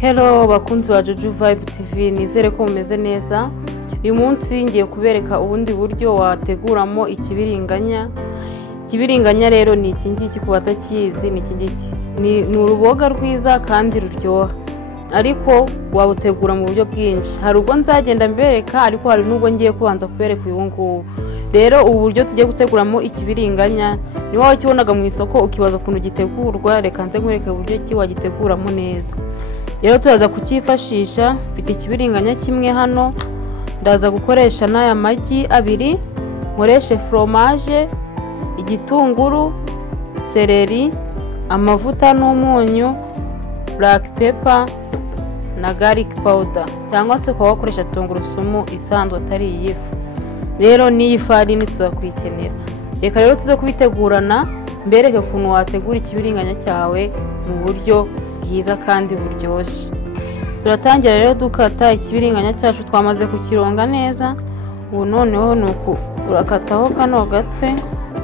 Hello bakunzi ba Juju Vibe TV, nizere ko mumeze neza. Uyu munsi ngiye kubereka ubundi buryo wateguramo ikibiringanya. Ikibiringanya rero ni iki ngiki ku batakizi, ni iki ngiki. Ni uruboga rwiza kandi ruryoha. Ariko wabutegura mu buryo bwinshi. Hari ubwo nzagenda mbereka, ariko hari n'ubwo ngiye kubanza kubereka uyu ngubu. Rero ubu buryo tugiye guteguramo ikibiringanya, ni wowe kibonaga mu isoko ukibaza ukuntu gitegurwa, reka nze nkwereke uburyo ki wagiteguramo neza. Rero turaza kukifashisha, mfite ikibiringanya kimwe hano, ndaza gukoresha n'aya magi abiri, nkoreshe fromage, igitunguru, seleri, amavuta n'umunyu, black pepper na garlic powder, cyangwa se ukaba wakoresha tungurusumu isanzwe atari iyifu. Rero n'iyi farini tuzakuyikenera. Reka rero tuze kubitegurana, mbereke ukuntu wategura ikibiringanya cyawe mu buryo bwiza kandi buryoshye. Turatangira rero dukata ikibiringanya cyacu, twamaze kukironga neza. Ubu noneho nuko urakataho kano gatwe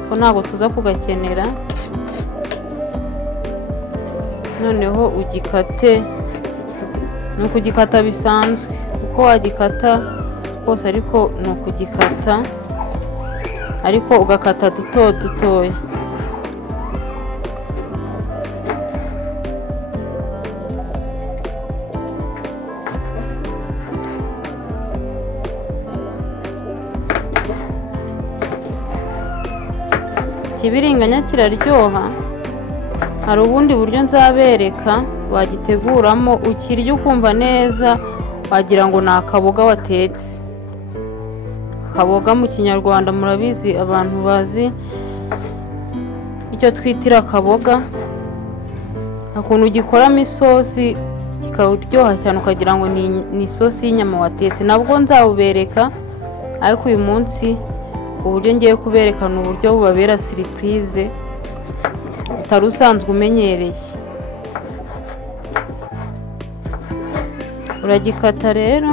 ko ntago tuza kugakenera. Noneho ugikate, nuko ugikata bisanzwe uko wagikata kose, ariko nuko ugikata, ariko ugakata dutoya. Ikibiringanya kiraryoha. Hari ubundi buryo nzabereka wagiteguramo, ukirya ukumva neza wagira ngo ni akaboga watetse. Akaboga mu kinyarwanda murabizi, abantu bazi icyo twitira akaboga. Akuntu ugikoramo isosi kikaryoha cyane, ukagira ngo ni isosi y'inyama watetse. Nabwo nzawubereka, ariko uyu munsi uburyo ngiye kubereka ni uburyo bubabera surprise utari usanzwe umenyereye. Uragikata rero,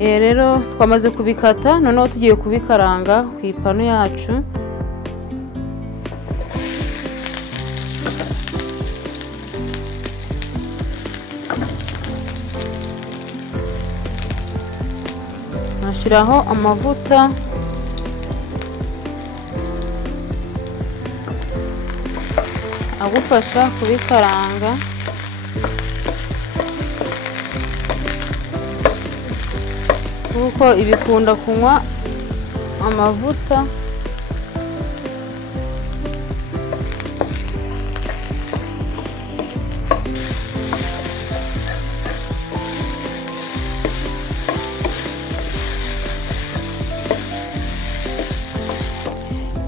rero twamaze kubikata, noneho tugiye kubikaranga ku ipanu yacu. Nashyiraho amavuta, agufasha kubikaranga. Kuko ibikunda kunywa amavuta.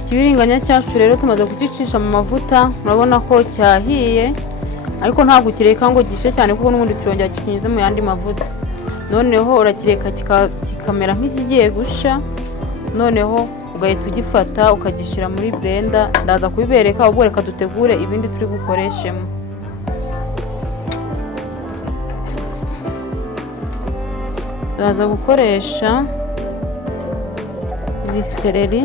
Ikibiringanya cyacu rero tumaze kugicisha mu mavuta, murabona ko cyahiye, ariko ntabwo kireka ngo gishe cyane, kuko n'ubundi turongera kinyuze mu yandi mavuta. Noneho urakireka kikamera nk'ikigiye gusha, noneho ugahita ugifata ukagishyira muri blender. Ndaza kubibereka, ubwo reka dutegure ibindi turi bukoreshemo. Ndaza gukoresha izi seleri,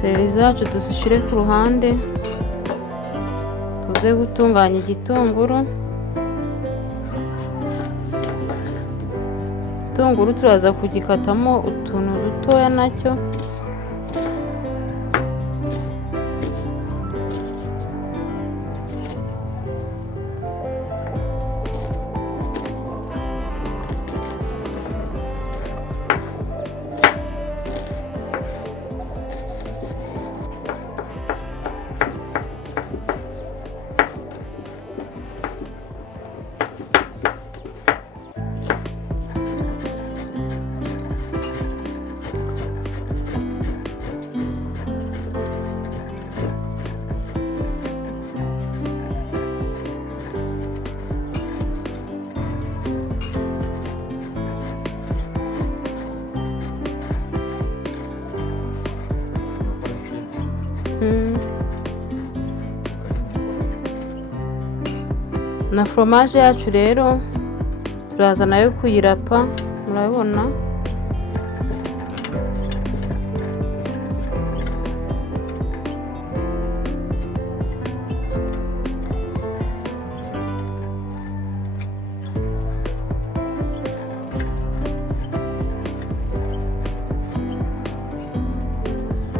seleri zacu tuzishyire ku ruhande. Tuze gutunganya igitunguru. Igitunguru turaza kugikatamo utuntu dutoya nacyo. na fromage yacu rero turaza nayo kuyirapa, murabona.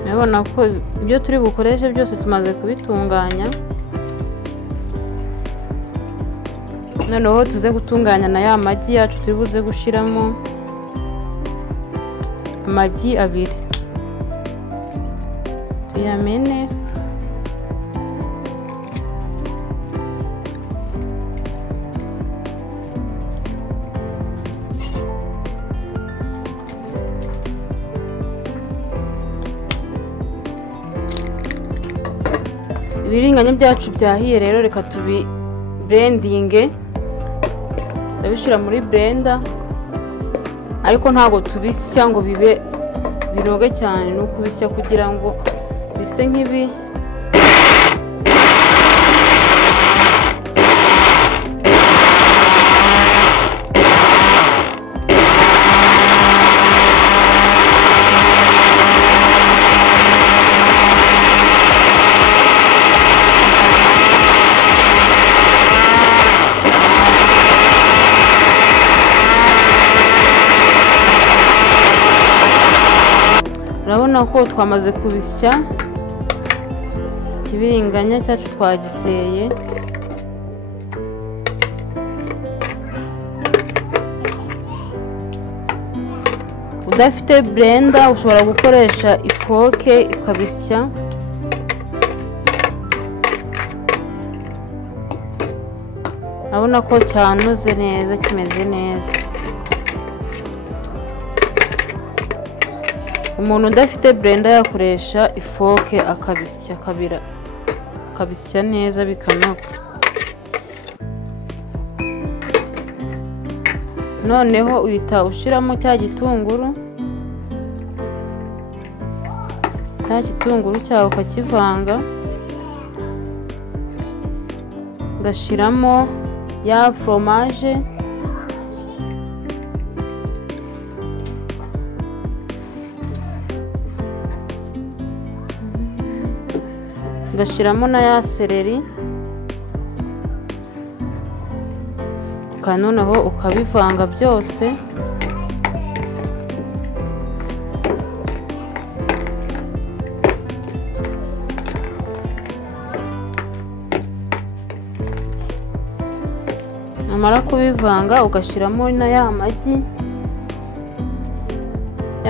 Murabona ko ibyo turi bukoreshe byose tumaze kubitunganya. Noneho tuze gutunganya na ya magi yacu turi buze gushiramo amagi 2, tuyamene. Ibiringanya byacu byahiye rero, reka tubi blendinge. Ndabishira muri blender, ariko ntago tubisya ngo bibe biroge cyane, no kubisya kugira ngo bise nk'ibi. Urabona ko twamaze kubisya, ikibiringanya cyacu twagiseye. Udafite blender ushobora gukoresha ifoke ukabisya. Urabona ko cyanoze neza, kimeze neza. Umuntu udafite blender yakoresha ifoke akabisya, akabisya neza bikanoga. Noneho uhita ushiramo cya gitunguru cyawe ukakivanga, ugashiramo ya fromage, ugashiramo na ya seleri, noneho ukabivanga byose. Numara kubivanga ugashiramo na ya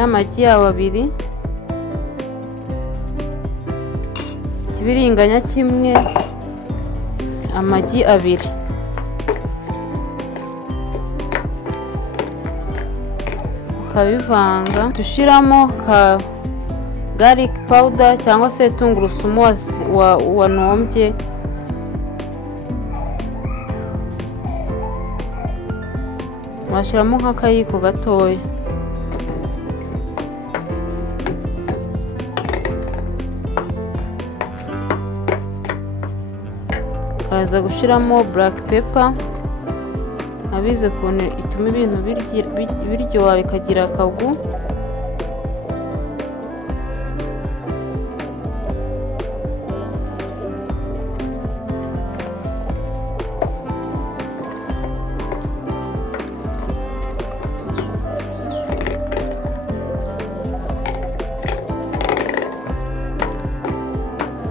magi yawe 2, ikibiringanya kimwe, amagi 2. Ukabivanga, dushiramo ka garlic powder cyangwa se tungurusumu wanombye. Washiramo nk'akayiko gatoya. Ukaza gushiramo black pepper, abize kuntu ituma ibintu biryoha bikagira akagu.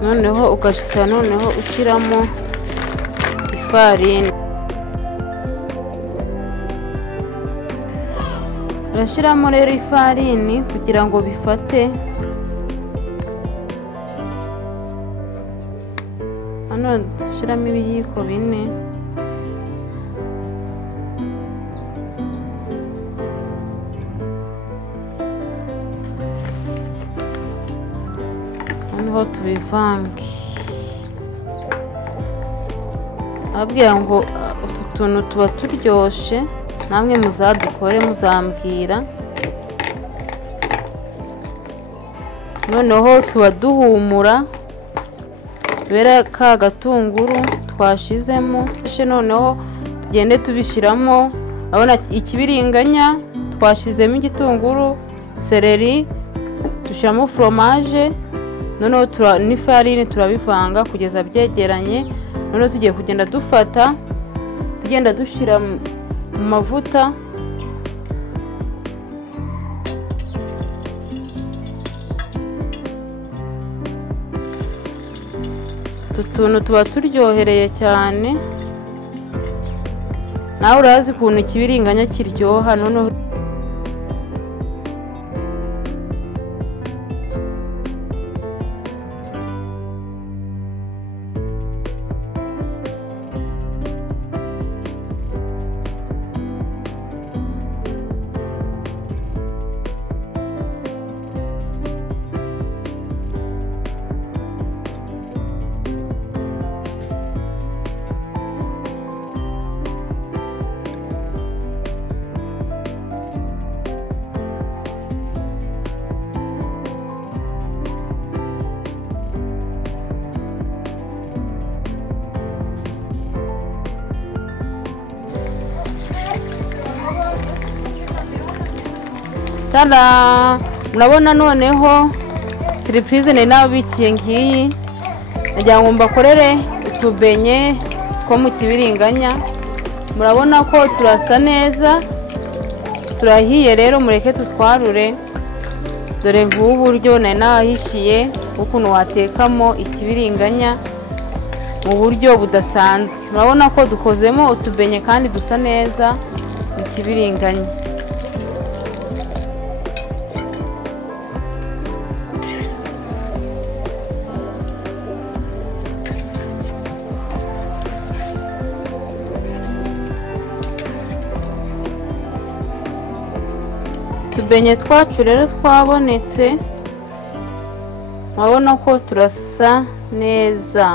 Noneho ugashita ushiramo ifarini. Urashiramo rero ifarini kugira ngo bifate. Hano shiramo ibiyiko 4. Noneho tubivange. Ababwira ngo utu tuntu tuba turyoshe, namwe muzadukore muzambwira. Noneho tuba duhumura tubera ka gatunguru twashizemo, noneho tugende tubishiramo. Abona ikibiringanya twashizemo igitunguru, seleri, dushiramo fromage, noneho n'ifarine turabivanga kugeza byegeranye. Noneho tugiye kugenda dufata tugenda dushira mu mavuta. Utuntu tuba turyohereye cyane, nawe urazi ukuntu ikibiringanya kiryoha. Noneho tada, murabona noneho surprise nari nabikiye ngiyi. Nagira ngo mbakorere utubenye two mu kibiringanya. Murabona ko turasa neza, turahiye. Rero mureke tutwarure. Dore ngubu buryo nari nahishiye ukuntu watekamo ikibiringanya mu buryo budasanzwe. Murabona ko dukozemo utubenye kandi dusa neza mu kibiringanya. Utubenye twacu rero twabonetse, murabona ko turasa neza.